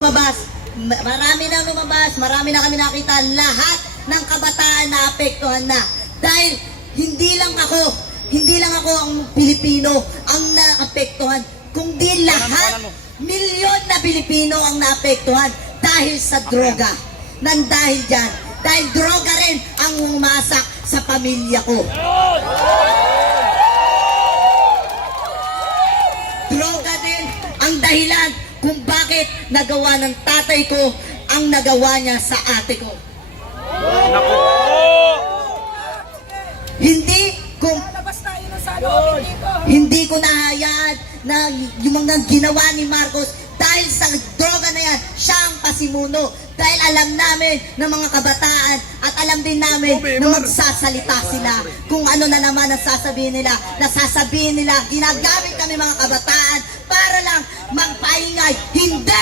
lumabas, ma- marami na lumabas, marami na kami nakita, lahat ng kabataan na apektuhan na. Dahil hindi lang ako, hindi lang ako ang Pilipino ang naapektuhan, kundi lahat, milyon na Pilipino ang naapektuhan dahil sa droga. Nang dahil dyan, dahil droga rin ang umasak sa pamilya ko. Droga din ang dahilan kung bakit nagawa ng tatay ko ang nagawa niya sa ate ko. Hindi kung hindi ko nahayaan na yung mga ginawa ni Marcos dahil sa droga na yan, siya ang pasimuno. Dahil alam namin ng mga kabataan at alam din namin na magsasalita sila kung ano na naman ang sasabihin nila. Nasasabihin nila, ginagamit kami mga kabataan para lang magpaingay. Hindi!